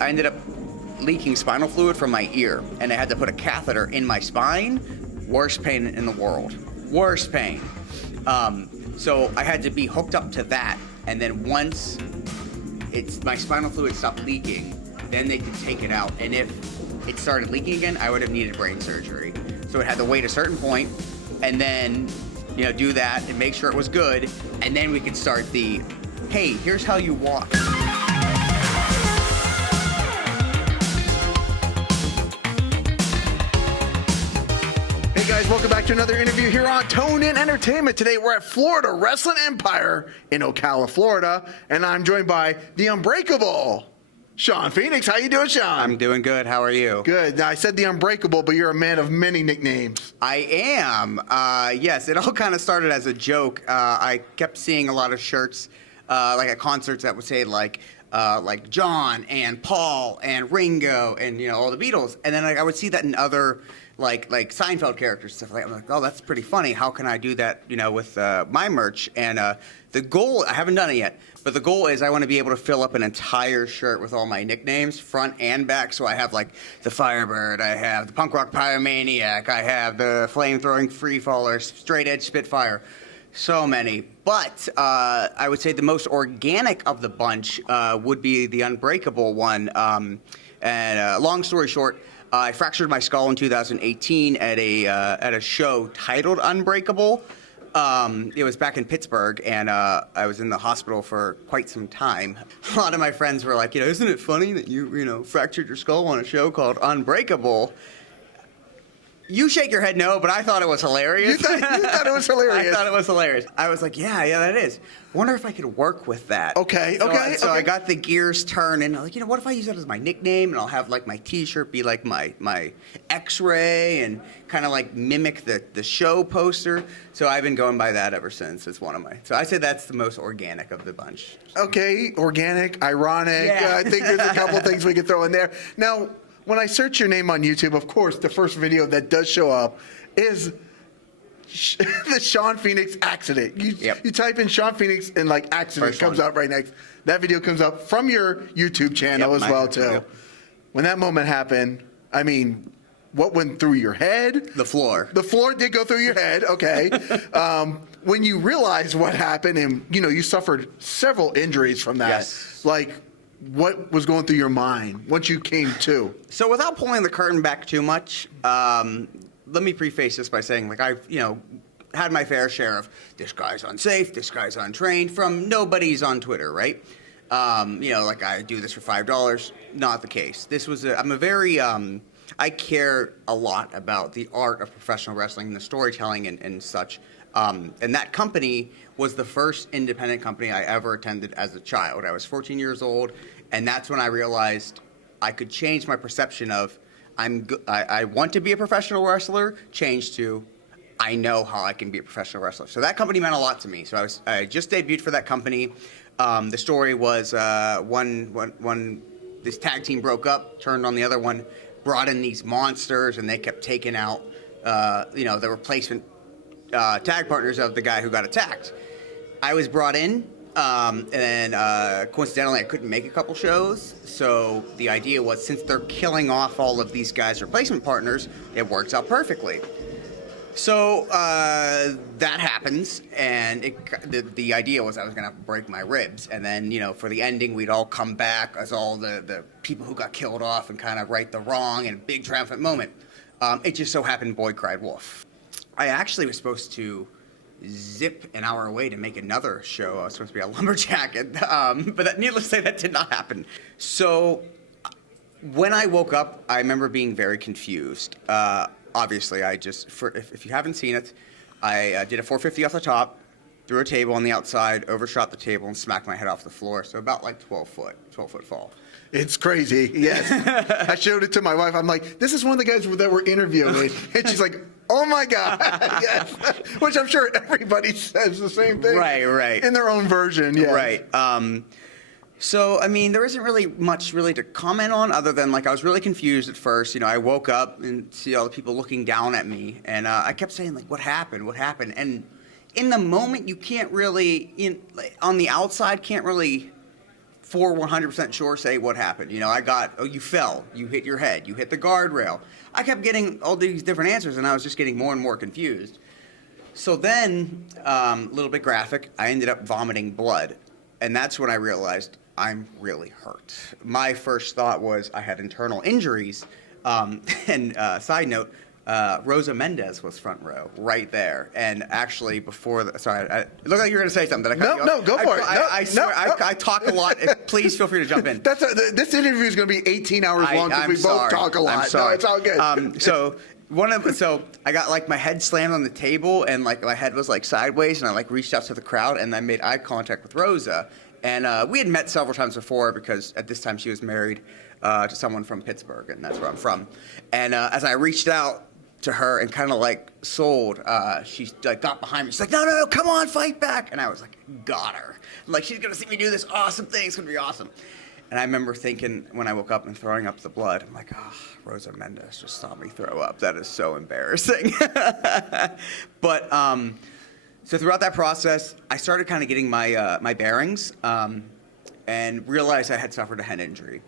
I ended up leaking spinal fluid from my ear, and I had to put a catheter in my spine. Worst pain in the world. Worst pain. So I had to be hooked up to that, and then once my spinal fluid stopped leaking, then they could take it out. And if it started leaking again, I would have needed brain surgery. So it had to wait a certain point, and then do that and make sure it was good, and then we could start the, hey, here's how you walk. Hey guys, welcome back to another interview here on Tone In Entertainment. Today we're at Florida Wrestling Empire in Ocala, Florida, and I'm joined by the Unbreakable Shawn Phoenix. How you doing, Shawn? I'm doing good. How are you? Good. Now, I said the Unbreakable, but you're a man of many nicknames. I am. Yes, it all kind of started as a joke. I kept seeing a lot of shirts, like at concerts that would say like John and Paul and Ringo and all the Beatles, and then I would see that in other like Seinfeld characters and stuff like that. I'm like, oh, that's pretty funny. How can I do that, with my merch? And the goal, I haven't done it yet, but the goal is I want to be able to fill up an entire shirt with all my nicknames, front and back. So I have like the Firebird, I have the Punk Rock Pyromaniac, I have the Flame-Throwing Freefaller, Straight Edge Spitfire. So many. But I would say the most organic of the bunch would be the Unbreakable one. And long story short, I fractured my skull in 2018 at a show titled Unbreakable. It was back in Pittsburgh, and I was in the hospital for quite some time. A lot of my friends were like, isn't it funny that you fractured your skull on a show called Unbreakable? You shake your head no, but I thought it was hilarious. You thought it was hilarious. I thought it was hilarious. I was like, yeah, that is. Wonder if I could work with that. Okay. So I got the gears turning. I'm like, what if I use that as my nickname, and I'll have like my T-shirt be like my X-ray, and kind of like mimic the show poster. So I've been going by that ever since. It's one of my. So I say that's the most organic of the bunch. Okay, organic, ironic. Yeah. I think there's a couple things we could throw in there. Now, when I search your name on YouTube, of course, the first video that does show up is the Shawn Phoenix accident. You type in Shawn Phoenix and like accident comes up right next. That video comes up from your YouTube channel as well too. Yep. When that moment happened, I mean, what went through your head? The floor. The floor did go through your head. Okay. When you realized what happened, and you suffered several injuries from that. Yes. Like, what was going through your mind once you came to? So without pulling the curtain back too much, let me preface this by saying, like, I've, had my fair share of this guy's unsafe, this guy's untrained from nobodies on Twitter, right? Like I do this for $5. Not the case. This was I'm a very, I care a lot about the art of professional wrestling, the storytelling and such. And that company was the first independent company I ever attended as a child. I was 14 years old, and that's when I realized I could change my perception of I want to be a professional wrestler, change to I know how I can be a professional wrestler. So that company meant a lot to me. So I just debuted for that company. The story was one this tag team broke up, turned on the other one, brought in these monsters, and they kept taking out the replacement tag partners of the guy who got attacked. I was brought in, and then coincidentally I couldn't make a couple shows, so the idea was, since they're killing off all of these guys' replacement partners, it works out perfectly. So that happens, and the idea was I was going to break my ribs, and then, for the ending, we'd all come back as all the people who got killed off and kind of right the wrong and a big triumphant moment. It just so happened Boy Cried Wolf. I actually was supposed to zip an hour away to make another show. I was supposed to be a lumberjack, but needless to say, that did not happen. So when I woke up, I remember being very confused. Obviously, if you haven't seen it, I did a 450 off the top, threw a table on the outside, overshot the table, and smacked my head off the floor. So about like 12 foot fall. It's crazy, yes. I showed it to my wife. I'm like, this is one of the guys that we're interviewing. And she's like, oh my God, yes. Which I'm sure everybody says the same thing. Right. In their own version, yeah. Right. So, I mean, there isn't really much to comment on, other than, like, I was really confused at first. I woke up and see all the people looking down at me, and I kept saying, like, what happened? And in the moment, you can't really, on the outside, can't really for 100% sure say what happened. You know, I got, oh, you fell, you hit your head, you hit the guardrail. I kept getting all these different answers, and I was just getting more and more confused. So then, a little bit graphic, I ended up vomiting blood. And that's when I realized I'm really hurt. My first thought was I had internal injuries. And side note, Rosa Mendez was front row right there. And actually, before the, sorry, it looked like you were going to say something. No, go for it. I swear, I talk a lot. Please feel free to jump in. This interview is going to be 18 hours long because we both talk a lot. I'm sorry. No, it's all good. So I got like my head slammed on the table, and like my head was like sideways, and I like reached out to the crowd, and I made eye contact with Rosa. And we had met several times before because at this time she was married to someone from Pittsburgh, and that's where I'm from. And as I reached out to her and kind of like sold, she like got behind me. She's like, no, come on, fight back. And I was like, got her. I'm like, she's going to see me do this awesome thing. It's going to be awesome. And I remember thinking when I woke up and throwing up the blood, I'm like, oh, Rosa Mendez just saw me throw up. That is so embarrassing. But so throughout that process, I started kind of getting my bearings and realized I had suffered a head injury.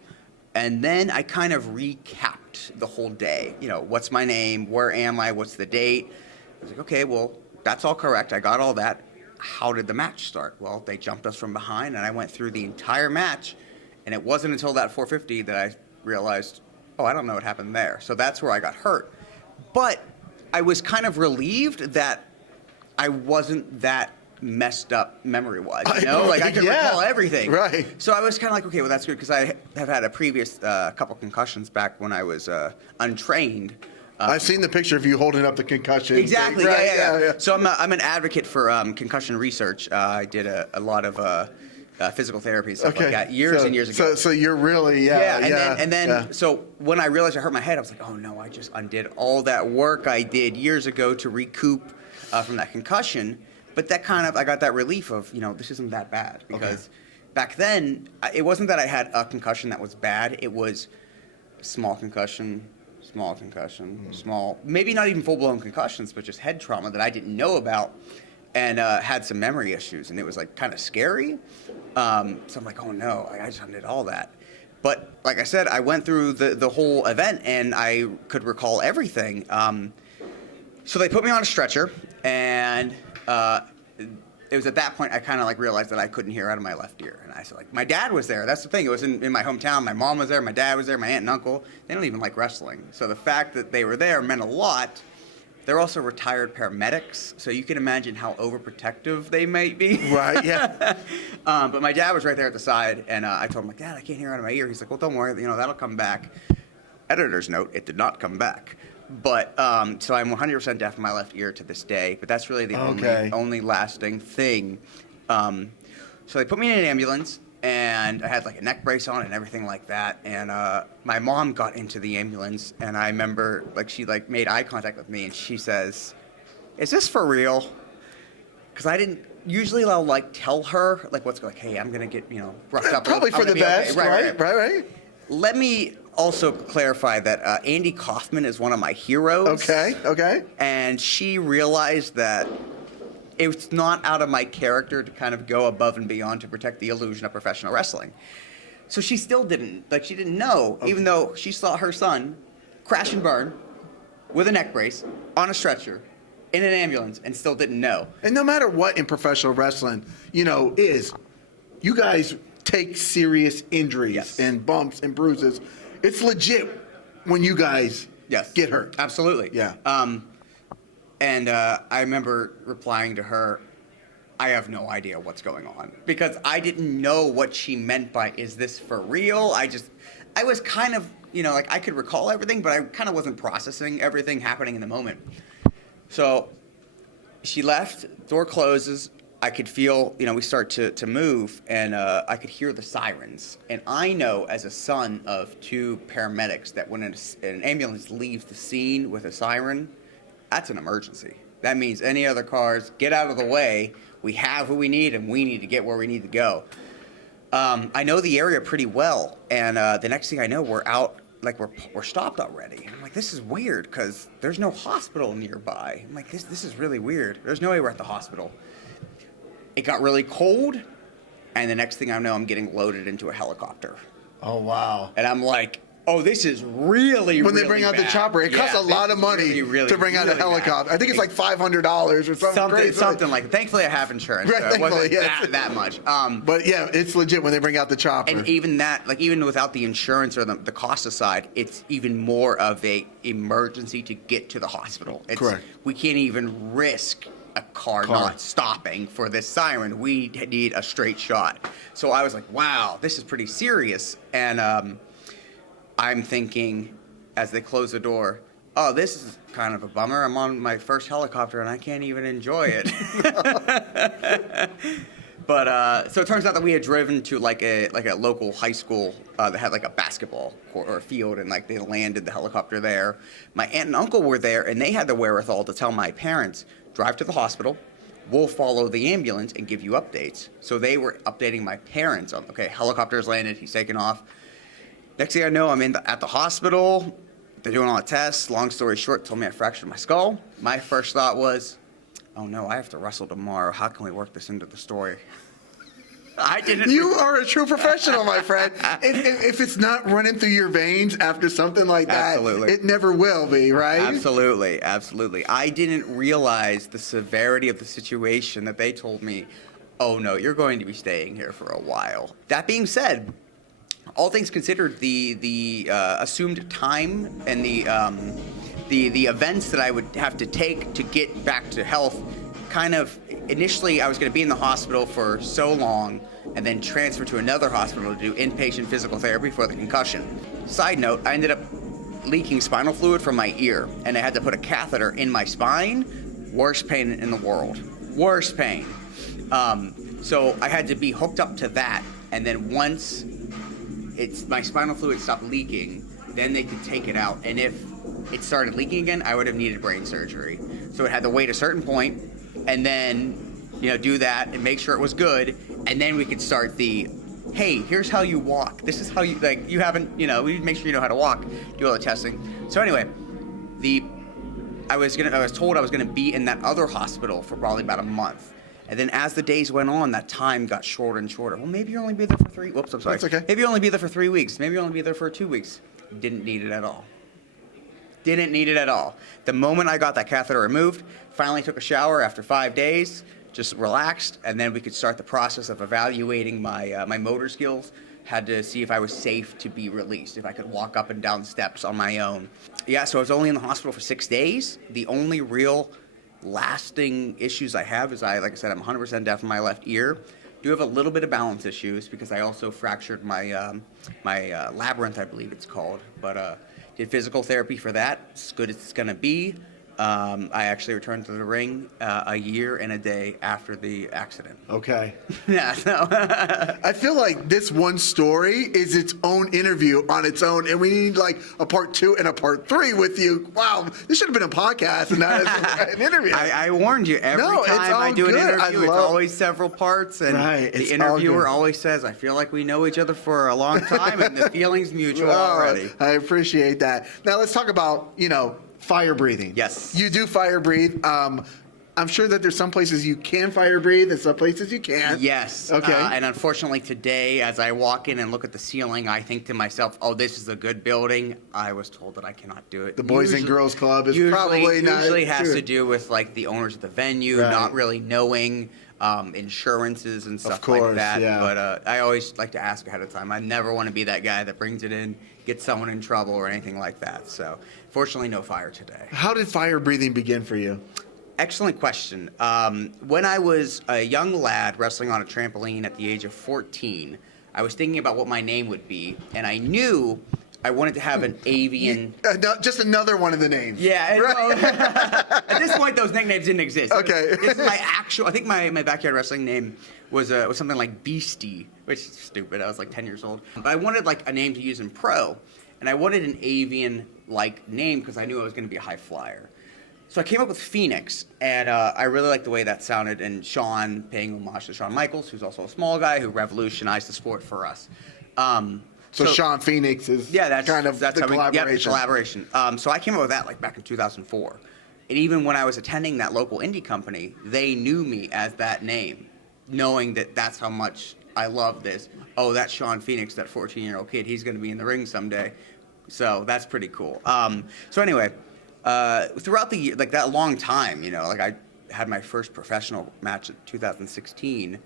And then I kind of recapped the whole day. You know, what's my name? Where am I? What's the date? I was like, okay, well, that's all correct. I got all that. How did the match start? Well, they jumped us from behind, and I went through the entire match. And it wasn't until that 450 that I realized, oh, I don't know what happened there. So that's where I got hurt. But I was kind of relieved that I wasn't that messed up memory-wise, you know? Like, I could recall everything. Right. So I was kind of like, okay, well, that's good, because I have had a previous couple concussions back when I was untrained. I've seen the picture of you holding up the concussion. Exactly, Right, yeah. So I'm an advocate for concussion research. I did a lot of physical therapy and stuff like that years and years ago. So you're really, and then so when I realized I hurt my head, I was like, oh no, I just undid all that work I did years ago to recoup from that concussion. But that kind of, I got that relief of, you know, this isn't that bad. Because back then, it wasn't that I had a concussion that was bad. It was small concussion, small, maybe not even full-blown concussions, but just head trauma that I didn't know about, and had some memory issues. And it was like kind of scary. So I'm like, oh no, I just undid all that. But like I said, I went through the whole event and I could recall everything. So they put me on a stretcher, and it was at that point I kind of like realized that I couldn't hear out of my left ear. And I said, like, my dad was there. That's the thing. It was in my hometown. My mom was there. My dad was there. My aunt and uncle. They don't even like wrestling. So the fact that they were there meant a lot. They're also retired paramedics, so you can imagine how overprotective they might be. Right, yeah. But my dad was right there at the side, and I told him, like, Dad, I can't hear out of my ear. He's like, well, don't worry, you know, that'll come back. Editor's note, it did not come back. But, so I'm 100% deaf in my left ear to this day, but that's really the only lasting thing. So they put me in an ambulance, and I had like a neck brace on and everything like that. And my mom got into the ambulance, and I remember like she like made eye contact with me, and she says, "Is this for real?" Because I didn't usually I'll like tell her like what's like, hey, I'm gonna get roughed up. Probably for the best, okay. Right. Let me also clarify that Andy Kaufman is one of my heroes. Okay. And she realized that it's not out of my character to kind of go above and beyond to protect the illusion of professional wrestling. So she still didn't know, even though she saw her son crash and burn with a neck brace on a stretcher in an ambulance and still didn't know. And no matter what in professional wrestling, you guys take serious injuries and bumps and bruises. It's legit when you guys get hurt. Absolutely. Yeah. And I remember replying to her, I have no idea what's going on. Because I didn't know what she meant by, is this for real? I was kind of, I could recall everything, but I kind of wasn't processing everything happening in the moment. So she left, door closes. I could feel, we start to move, and I could hear the sirens. And I know as a son of two paramedics that when an ambulance leaves the scene with a siren, that's an emergency. That means any other cars, get out of the way. We have what we need, and we need to get where we need to go. I know the area pretty well, and the next thing I know, we're out, like we're stopped already. And I'm like, this is weird, because there's no hospital nearby. I'm like, this is really weird. There's no way we're at the hospital. It got really cold, And the next thing I know, I'm getting loaded into a helicopter. Oh, wow. And I'm like, oh, this is really, when they really bring out bad. the chopper, it costs a lot of money to bring out a helicopter. Bad. I think it's like $500 or something crazy. Something like that. Thankfully, I have insurance, right, so it wasn't that much. But yeah, it's legit when they bring out the chopper. And even that, like even without the insurance or the cost aside, it's even more of a emergency to get to the hospital. Correct. We can't even risk a car not stopping for this siren. We need a straight shot. So I was like, wow, this is pretty serious. And I'm thinking, as they close the door, oh, this is kind of a bummer. I'm on my first helicopter and I can't even enjoy it. But so it turns out that we had driven to like a local high school that had like a basketball court or a field, and like they landed the helicopter there. My aunt and uncle were there, and they had the wherewithal to tell my parents, drive to the hospital. We'll follow the ambulance and give you updates. So they were updating my parents on, okay, helicopter's landed, he's taken off. Next thing I know, I'm at the hospital. They're doing all the tests. Long story short, told me I fractured my skull. My first thought was, oh no, I have to wrestle tomorrow. How can we work this into the story? I didn't. You are a true professional, my friend. If it's not running through your veins after something like that, it never will be, right? Absolutely, absolutely. I didn't realize the severity of the situation that they told me, oh no, you're going to be staying here for a while. That being said, all things considered, the assumed time and the events that I would have to take to get back to health, kind of initially I was going to be in the hospital for so long and then transfer to another hospital to do inpatient physical therapy for the concussion. Side note, I ended up leaking spinal fluid from my ear, and I had to put a catheter in my spine. Worst pain in the world. Worst pain. So I had to be hooked up to that, and then once my spinal fluid stopped leaking, then they could take it out. And if it started leaking again, I would have needed brain surgery. So it had to wait a certain point, and then do that and make sure it was good, and then we could start the, hey, here's how you walk. This is how you haven't, we need to make sure you know how to walk, do all the testing. So anyway, I was told I was gonna be in that other hospital for probably about a month. And then as the days went on, that time got shorter and shorter. Well, maybe you'll only be there for 3. Whoops, I'm sorry. That's okay. Maybe you'll only be there for 3 weeks. Maybe you'll only be there for 2 weeks. Didn't need it at all. Didn't need it at all. The moment I got that catheter removed, finally took a shower after 5 days, just relaxed, and then we could start the process of evaluating my motor skills. Had to see if I was safe to be released, if I could walk up and down steps on my own. Yeah, so I was only in the hospital for 6 days. The only real lasting issues I have is like I said, I'm 100% deaf in my left ear. Do have a little bit of balance issues because I also fractured my labyrinth, I believe it's called. But did physical therapy for that. As good as it's gonna be. I actually returned to the ring a year and a day after the accident. Okay. Yeah, so. I feel like this one story is its own interview on its own, and we need like a part 2 and a part 3 with you. Wow, this should have been a podcast and not an interview. I warned you, every time I do an interview, it's always several parts, and the interviewer always says, I feel like we know each other for a long time, and the feeling's mutual already. I appreciate that. Now let's talk about, fire breathing. Yes. You do fire breathe. I'm sure that there's some places you can fire breathe and some places you can't. Yes. Okay. And unfortunately today, as I walk in and look at the ceiling, I think to myself, oh, this is a good building. I was told that I cannot do it. The Boys and Girls Club is probably not. Usually has to do with like the owners of the venue not really knowing insurances and stuff like that. Yeah. But I always like to ask ahead of time. I never want to be that guy that brings it in, gets someone in trouble or anything like that. So fortunately, no fire today. How did fire breathing begin for you? Excellent question. When I was a young lad wrestling on a trampoline at the age of 14, I was thinking about what my name would be, and I knew I wanted to have an avian. Just another one of the names. Yeah. Right. At this point, those nicknames didn't exist. Okay. This is my actual. I think my backyard wrestling name was something like Beastie, which is stupid. I was like 10 years old. But I wanted like a name to use in pro, and I wanted an avian-like name because I knew I was going to be a high flyer. So I came up with Phoenix, and I really liked the way that sounded, and Shawn, paying homage to Shawn Michaels, who's also a small guy who revolutionized the sport for us. So Shawn Phoenix is that's the collaboration. Yeah, collaboration. So I came up with that like back in 2004. And even when I was attending that local indie company, they knew me as that name, knowing that that's how much I love this. Oh, that's Shawn Phoenix, that 14-year-old kid. He's going to be in the ring someday. So that's pretty cool. So anyway, throughout the year, like that long time, like I had my first professional match in 2016.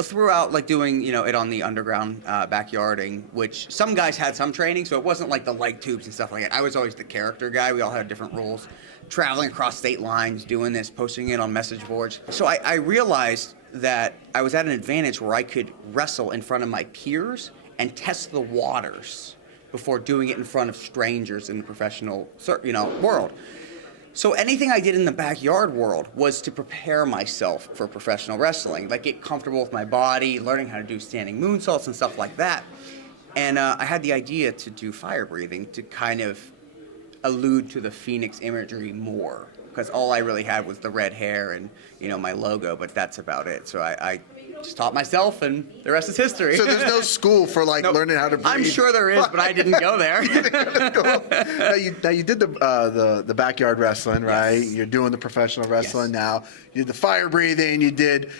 Throughout, like doing, it on the underground backyarding, which some guys had some training, so it wasn't like the light tubes and stuff like that. I was always the character guy. We all had different roles. Traveling across state lines, doing this, posting it on message boards. So I realized that I was at an advantage where I could wrestle in front of my peers and test the waters before doing it in front of strangers in the professional, world. So anything I did in the backyard world was to prepare myself for professional wrestling, like get comfortable with my body, learning how to do standing moonsaults and stuff like that. And I had the idea to do fire breathing to kind of allude to the Phoenix imagery more, because all I really had was the red hair and, my logo, but that's about it. So I just taught myself, and the rest is history. So there's no school for learning how to breathe. I'm sure there is, but I didn't go there. Now you did the backyard wrestling, right? Yes. You're doing the professional wrestling now. You did the fire breathing. You did,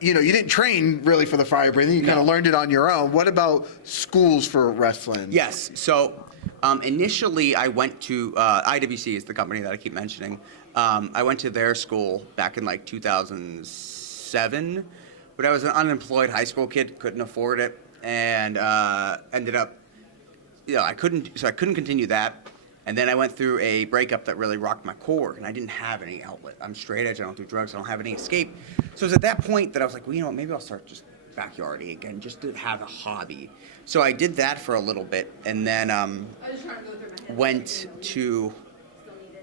you didn't train really for the fire breathing. You kind of learned it on your own. What about schools for wrestling? Yes. So initially, I went to IWC is the company that I keep mentioning. I went to their school back in 2007. But I was an unemployed high school kid, couldn't afford it, and ended up, I couldn't continue that. And then I went through a breakup that really rocked my core, and I didn't have any outlet. I'm straight edge, I don't do drugs, I don't have any escape. So it was at that point that I was like, well, maybe I'll start just backyarding again, just to have a hobby. So I did that for a little bit, and then went to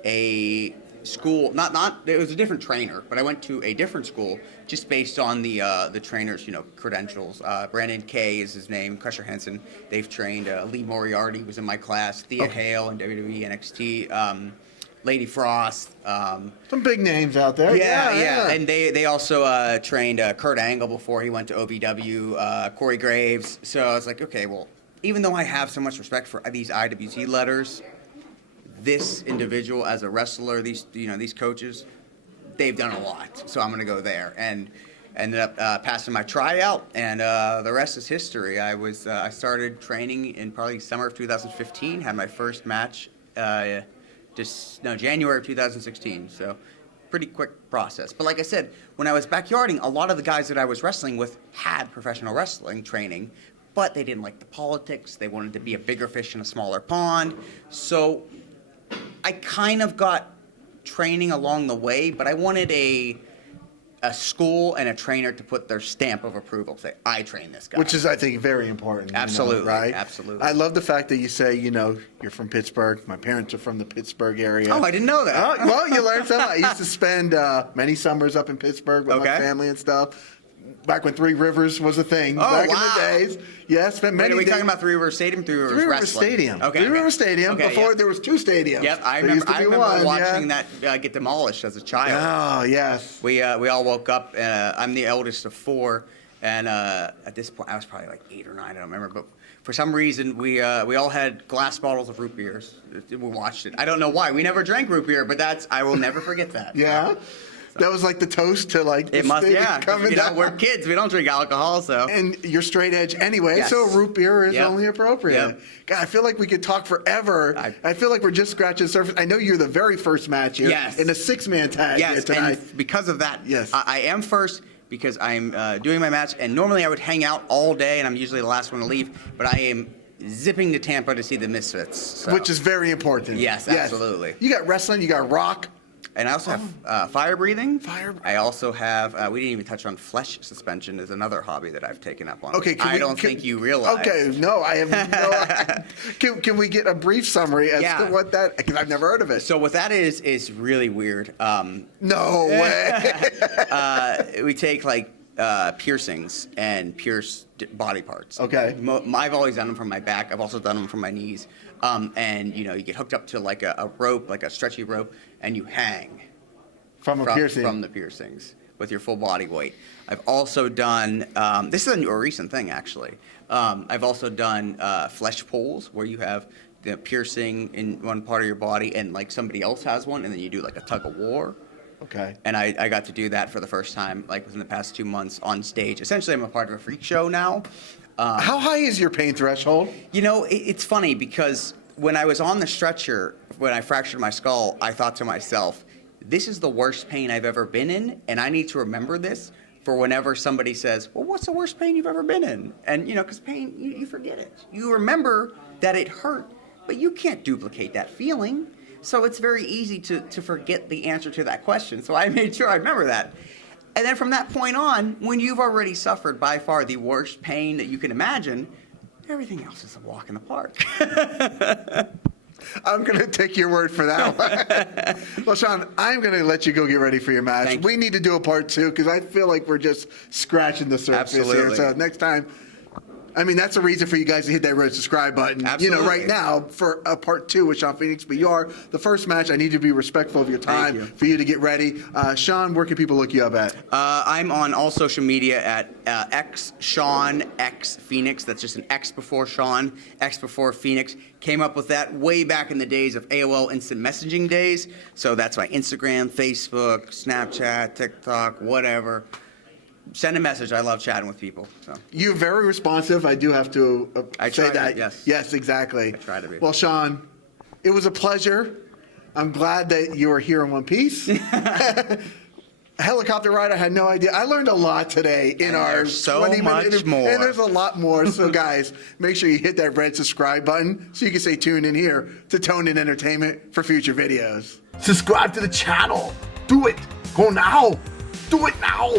a school, it was a different trainer, but I went to a different school just based on the trainers, credentials. Brandon Kay is his name, Crusher Henson. They've trained Lee Moriarty was in my class, Thea Hale in WWE NXT, Lady Frost. Some big names out there. Yeah. And they also trained Kurt Angle before he went to OVW, Corey Graves. So I was like, okay, well, even though I have so much respect for these IWC letters, this individual as a wrestler, these coaches, they've done a lot. So I'm going to go there, and ended up passing my tryout, and the rest is history. I started training in probably summer of 2015. Had my first match January of 2016. So pretty quick process. But like I said, when I was backyarding, a lot of the guys that I was wrestling with had professional wrestling training, but they didn't like the politics. They wanted to be a bigger fish in a smaller pond. So I kind of got training along the way, but I wanted a school and a trainer to put their stamp of approval, say, I train this guy. Which is, I think, very important. Absolutely, right? Absolutely. I love the fact that you say, you're from Pittsburgh. My parents are from the Pittsburgh area. Oh, I didn't know that. Well, you learn something. I used to spend many summers up in Pittsburgh with my family and stuff. Back when Three Rivers was a thing, back in the days. Yeah, spent many days. Are we talking about Three River Stadium? Three River Wrestling? Stadium. Okay. Three River Stadium. Okay, before there was two stadiums. Yep, I remember watching that get demolished as a child. Oh, yes. We all woke up, and I'm the eldest of four, and at this point, I was probably like 8 or 9, I don't remember, but for some reason, we all had glass bottles of root beers. We watched it. I don't know why. We never drank root beer, but I will never forget that. Yeah? That was like the toast to it must, we're kids. We don't drink alcohol, so. And you're straight edge anyway, yes. so root beer is only appropriate. Yep. God, I feel like we could talk forever. I feel like we're just scratching the surface. I know you're the very first match here in a 6-man tag here tonight. And because of that, yes. I am first because I'm doing my match, and normally I would hang out all day, and I'm usually the last one to leave, but I am zipping to Tampa to see the Misfits. So. Which is very important. Yes, absolutely. You got wrestling, you got rock. And I also have fire breathing. Fire. I also have. We didn't even touch on flesh suspension. Is another hobby that I've taken up on. Okay. I don't think you realize. Okay. No, I have no. Can we get a brief summary as to what that? Because I've never heard of it. So what that is really weird. No way. We take piercings and pierce body parts. Okay. I've always done them from my back. I've also done them from my knees. And you get hooked up to a rope, like a stretchy rope, and you hang from a piercing. From the piercings with your full body weight. I've also done this is a recent thing actually. I've also done flesh pulls where you have the piercing in one part of your body and somebody else has one, and then you do a tug of war. Okay. And I got to do that for the first time, like within the past 2 months on stage. Essentially, I'm a part of a freak show now. How high is your pain threshold? You know, it's funny because when I was on the stretcher, when I fractured my skull, I thought to myself, this is the worst pain I've ever been in, and I need to remember this for whenever somebody says, well, what's the worst pain you've ever been in? And, you know, because pain, you forget it. You remember that it hurt, but you can't duplicate that feeling. So it's very easy to forget the answer to that question. So I made sure I remember that. And then from that point on, when you've already suffered by far the worst pain that you can imagine, everything else is a walk in the park. I'm going to take your word for that one. Well, Shawn, I'm going to let you go get ready for your match. We need to do a part 2 because I feel like we're just scratching the surface here. So next time, I mean, that's a reason for you guys to hit that red subscribe button. Absolutely. You know, right now for a part 2 with Shawn Phoenix. But you are the first match. I need to be respectful of your time for you to get ready. Shawn, where can people look you up at? I'm on all social media at X Shawn X Phoenix. That's just an X before Shawn, X before Phoenix. Came up with that way back in the days of AOL instant messaging days. So that's my Instagram, Facebook, Snapchat, TikTok, whatever. Send a message. I love chatting with people. So. You're very responsive. I do have to say that. Yes. Yes, exactly. I try to be. Well, Shawn, it was a pleasure. I'm glad that you are here in one piece. Helicopter ride, I had no idea. I learned a lot today in our so 20-minute much interview. more. And there's a lot more. So, guys, make sure you hit that red subscribe button so you can stay tuned in here to Toned In Entertainment for future videos. Subscribe to the channel. Do it. Go now. Do it now.